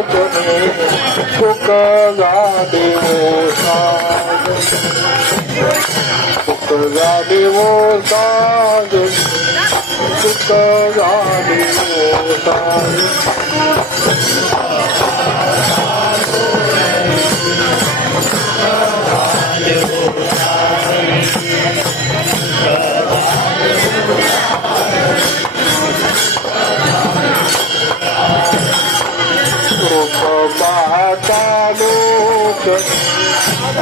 सुका सुका सुखा दु हो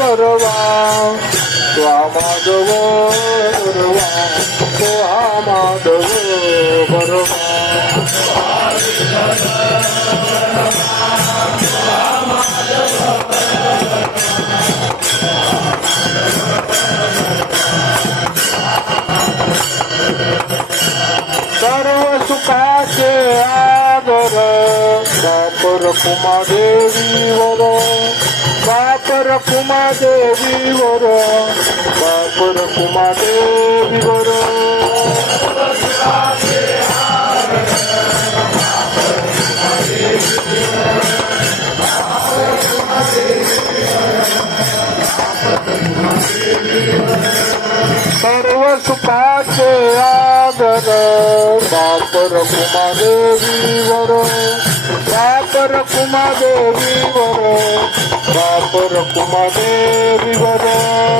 परवाधवर बरवा सर्व सुपापर कुमादेवी वर रुमा देवी बरो बाबु देवी बरो सर्व सुपे आपु देवी बरो बॉ रुमा देवी वर La por el